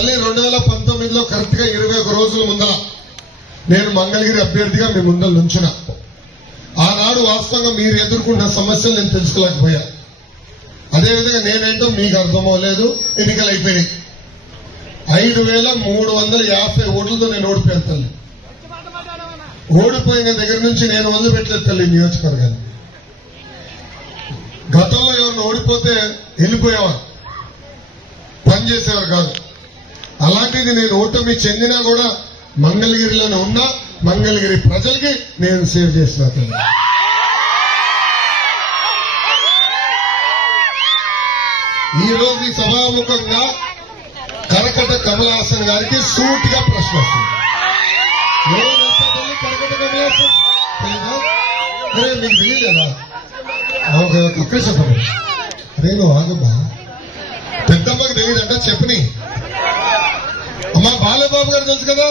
మళ్ళీ 2019లో కరెక్ట్ గా 21 రోజుల ముందర నేను మంగళగిరి అభ్యర్థిగా మీ ముందర నుంచున. ఆనాడు వాస్తవంగా మీరు ఎదుర్కొన్న సమస్యలు నేను తెలుసుకోలేకపోయా. అదేవిధంగా నేనేంటో మీకు అర్థమవలేదు. ఎన్నికలు అయిపోయినాయి. 5350 ఓట్లతో నేను ఓడిపోయాను తల్లి. ఓడిపోయిన దగ్గర నుంచి నేను వదిలిపెట్టలేదు తల్లి నియోజకవర్గాన్ని. గతంలో ఎవరిని ఓడిపోతే వెళ్ళిపోయేవారు, పనిచేసేవారు కాదు. అలాంటిది నేను ఓటమి చెందినా కూడా మంగళగిరిలోనే ఉన్నా. మంగళగిరి ప్రజలకి నేను సేవ్ చేసిన తల్లి. ఈ రోజు ఈ సభాముఖంగా కరకట కమల్ హాసన్ గారికి సూటిగా ప్రశ్న వస్తుంది. కరకట కమల్ హాసన్ తెలీదా? అరే మీకు తెలియలేదా? ఇక్కడే చెప్పండి. అరే నువ్వు ఆగమ్మా, పెద్దమ్మకి తెలియదంట చెప్పని. అమ్మా బాలబాబు గారు తెలుసు కదా,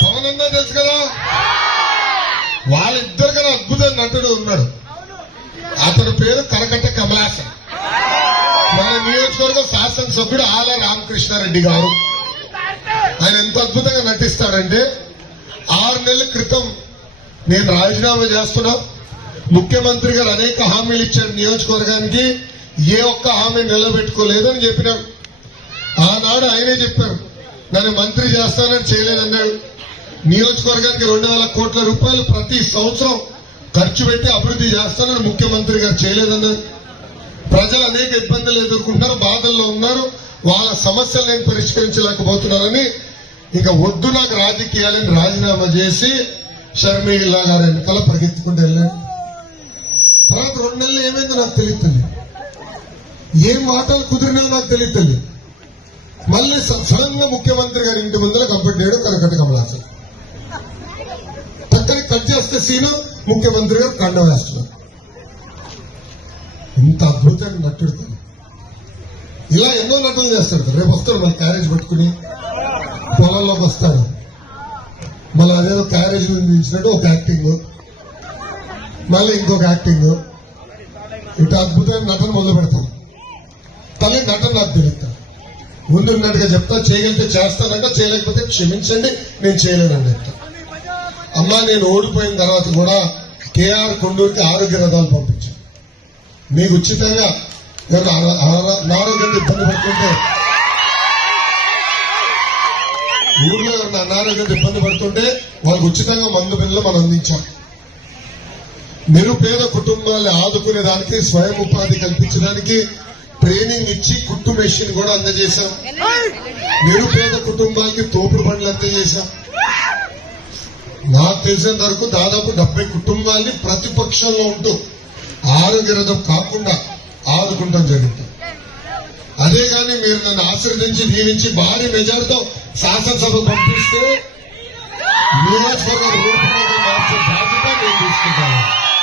పవన్ అన్నా తెలుసు కదా. వాళ్ళిద్దరికన్నా అద్భుత నటుడు ఉన్నాడు. అతని పేరు కరకట్ట కమల్ హాసన్. మన నియోజకవర్గ శాసనసభ్యుడు ఆల రామకృష్ణారెడ్డి గారు. ఆయన ఎంత అద్భుతంగా నటిస్తాడంటే 6 నెలల క్రితం నేను రాజీనామా చేస్తున్నా, ముఖ్యమంత్రి గారు అనేక హామీలు ఇచ్చారు నియోజకవర్గానికి, ఏ ఒక్క హామీ నిలబెట్టుకోలేదని చెప్పినాడు. ఆనాడు ఆయనే చెప్పారు నన్ను మంత్రి చేస్తానని చేయలేదన్నాడు. నియోజకవర్గానికి 2,000 కోట్ల రూపాయలు ప్రతి సంవత్సరం ఖర్చు పెట్టి అభివృద్ధి చేస్తానని ముఖ్యమంత్రి గారు చేయలేదన్నారు. ప్రజలు అనేక ఇబ్బందులు ఎదుర్కొంటున్నారు, బాధల్లో ఉన్నారు. వాళ్ళ సమస్యలు నేను పరిష్కరించలేకపోతున్నానని ఇంకా వద్దు నాకు రాజకీయాలని రాజీనామా చేసి షర్మిలా గారి ఎన్నికల పరిగెత్తుకుంటూ వెళ్ళాను. తర్వాత 2 నెలలు ఏమైందో నాకు తెలియదు. ఏం మాటలు కుదిరినా నాకు తెలియదు. మళ్ళీ సడన్ గా ముఖ్యమంత్రి గారి ఇంటి ముందర కంపెట్టాడు కరకట్ట కమల్ హాసన్. పక్కన కట్ చేస్తే సీను ముఖ్యమంత్రి గారు కండ వేస్తున్నారు. ఇంత అద్భుతంగా నటుడు. ఇలా ఎన్నో నటులు చేస్తాడు. రేపు వస్తాడు మళ్ళీ క్యారేజ్ పట్టుకుని పొలంలోకి వస్తాడు. మళ్ళీ అదేదో క్యారేజ్ నించినట్టు ఒక యాక్టింగ్, మళ్ళీ ఇంకొక యాక్టింగ్. ఇటు అద్భుతమైన నటన మొదలు పెడతాం. తల్లి నటన నాకు తెలుస్తాను. ముందున్నట్టుగా చెప్తా, చేయగలిగితే చేస్తానంట, చేయలేకపోతే క్షమించండి నేను చేయలేనండి చెప్తా. అమ్మా నేను ఓడిపోయిన తర్వాత కూడా కేఆర్ కొండూరుకి ఆరోగ్య రథాలు పంపించాను. మీకు ఉచితంగా అనారోగ్యంతో ఇబ్బంది పడుతుంటే, ఊర్లో ఎవరైనా అనారోగ్యంతో ఇబ్బంది పడుతుంటే వాళ్ళకి ఉచితంగా మందు బిళ్ళలు మనం అందించాం. నిరుపేద కుటుంబాన్ని ఆదుకునే దానికి, స్వయం ఉపాధి కల్పించడానికి ట్రైనింగ్ ఇచ్చి కుట్టు మెషిన్ కూడా అందజేశాం. నిరుపేద కుటుంబానికి తోపుడు బండ్లు అందజేశాం. నాకు తెలిసిన వరకు దాదాపు 70 కుటుంబాన్ని ప్రతిపక్షంలో ఉంటూ ఆరోగ్య రథం కాకుండా ఆదుకుంటాం జరుగుతుంది. అదే గాని మీరు నన్ను ఆశీర్వదించి దీవించి భారీ మెజార్టీతో శాసనసభ పంపిస్తే నియోజకవర్గం రూపురేఖ మార్చే బాధ్యత నేను తీసుకుంటాను.